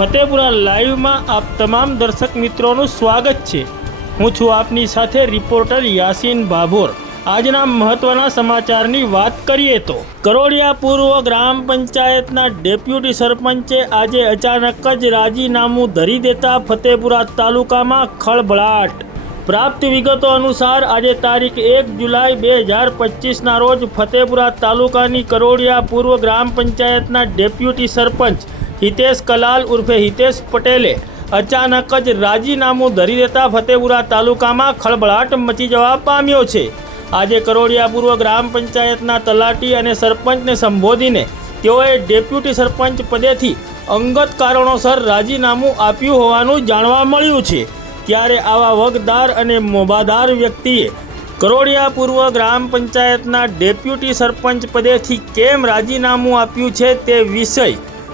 ફતેપુરા લાઈવમાં આપ તમામ દર્શક મિત્રોનું સ્વાગત છે. હું છું આપની સાથે રિપોર્ટર યાસીન ભાભોર આજના મહત્વના સમાચારની વાત કરીએ તો કરોડિયા પૂર્વ ગ્રામ પંચાયતના ડેપ્યુટી સરપંચે આજે અચાનક જ રાજીનામું ધરી દેતા ફતેપુરા તાલુકામાં ખળભળાટ. પ્રાપ્ત વિગતો અનુસાર, આજે તારીખ એક જુલાઈ બે હજાર પચીસના રોજ ફતેપુરા તાલુકાની કરોડિયા પૂર્વ ગ્રામ પંચાયતના ડેપ્યુટી સરપંચ હિતેશ કલાલ ઉર્ફે હિતેશ પટેલે અચાનક જ રાજીનામું ધરી દેતા ફતેપુરા તાલુકામાં ખળભળાટ મચી જવા પામ્યો છે. આજે કરોડિયા પૂર્વ ગ્રામ પંચાયતના તલાટી અને સરપંચને સંબોધીને તેઓએ ડેપ્યુટી સરપંચ પદેથી અંગત કારણોસર રાજીનામું આપ્યું હોવાનું જાણવા મળ્યું છે. ત્યારે આવા વગદાર અને મોબાદાર વ્યક્તિએ કરોડિયા પૂર્વ ગ્રામ પંચાયતના ડેપ્યુટી સરપંચ પદેથી કેમ રાજીનામું આપ્યું છે તે વિષય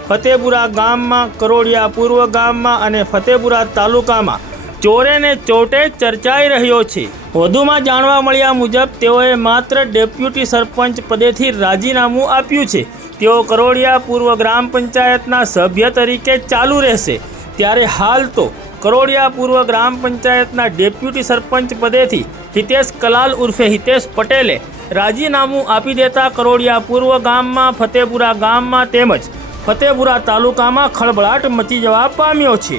ફતેપુરા ગામમાં, કરોડિયા પૂર્વ ગામમાં અને ફતેપુરા તાલુકામાં ચોરે ને ચોટે ચર્ચાઈ રહ્યો છે. વધુમાં જાણવા મળ્યા મુજબ તેઓએ માત્ર ડેપ્યુટી સરપંચ પદેથી રાજીનામું આપ્યું છે. તેઓ કરોડિયા પૂર્વ ગ્રામ પંચાયતના સભ્ય તરીકે ચાલુ રહેશે. ત્યારે હાલ તો કરોડિયા પૂર્વ ગ્રામ પંચાયતના ડેપ્યુટી સરપંચ પદેથી હિતેશ કલાલ ઉર્ફે હિતેશ પટેલે રાજીનામું આપી દેતા કરોડિયા પૂર્વ ગામમાં, ફતેપુરા ગામમાં તેમજ ફતેપુરા તાલુકામાં ખળભળાટ મચી જવા પામ્યો છે.